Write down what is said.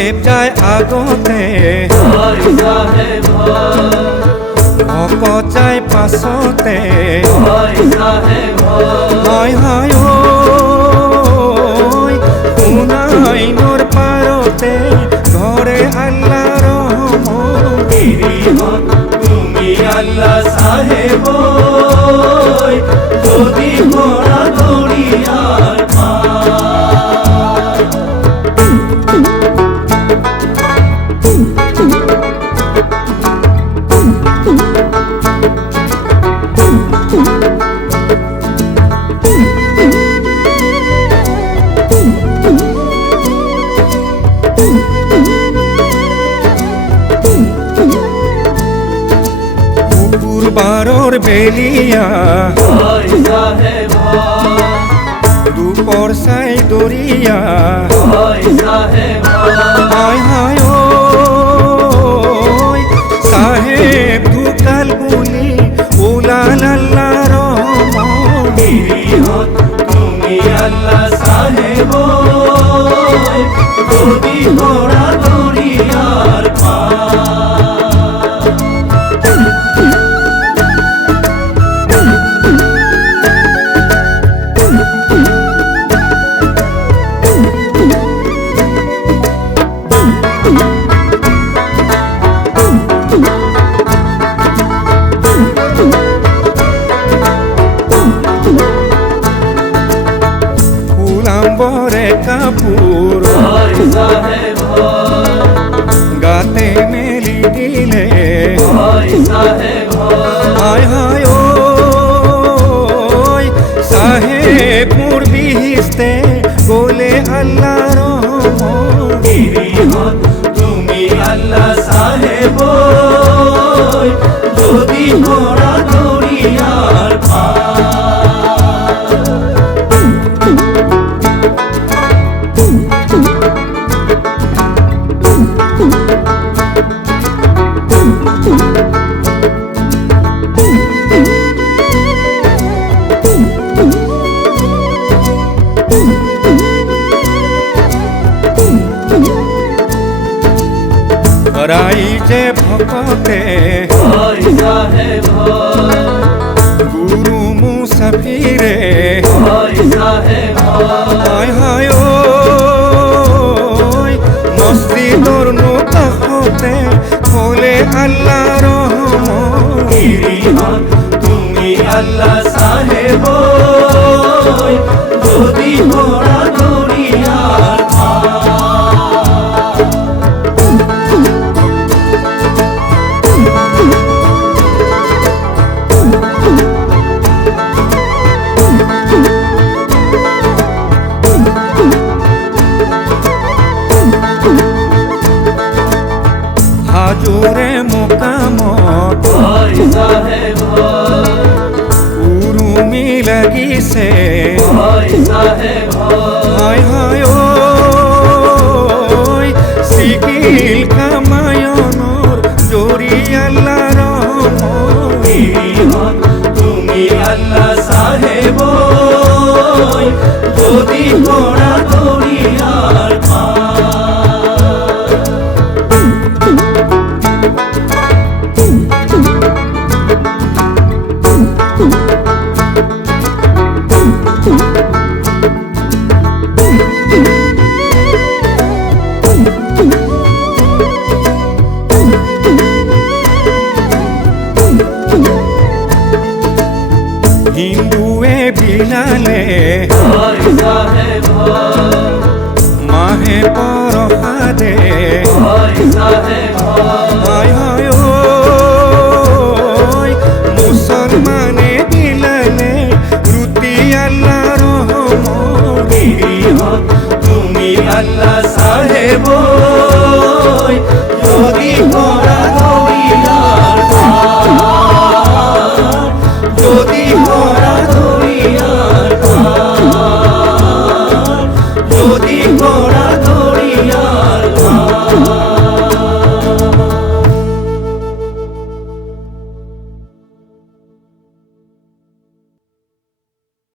সাহেব যায় আগতে ভকত যায় পাছতে হয় হয় শুনাই নৰ পাৰতে ঘৰে আল্লাহ ৰহমত তুমি আল্লাহ সাহেব যদি মোরা দরিয়ার বারোর বেলিয়া দুপর চাই দরিয়া হায় হায় সাহেব ঢুকাল বুলি ওলাল আল্লাহ রহমত তুমি আল্লাহ সাহেব যদি মোরা দরিয়ার ফুলাম্বরে কাপড় গাতে মেলি দিলে হায় হায় সাহেব মোর বিহিস্তে বলে আল্লাহ রহমত তুমি আল্লাহ সাহেব যদি মোরা দরিয়ার রাইজে ভকতে গুরু মুসাফিরে হায় হায় মসজিদর নৌকাতে হলে আল্লাহ রহমত তুমি আল্লাহ সাহেব যদি মোরা দরিয়ার হাজুরে মোকামত উরুমি লাগিছে হায় হায় সিকিল কামায়নৰ জৰি আল্লাহ ৰহমত তুমি আল্লাহ সাহেব যদি মোৰা দৰিয়াৰ হিন্দুৱে বিলালে মাহে পৰসাদে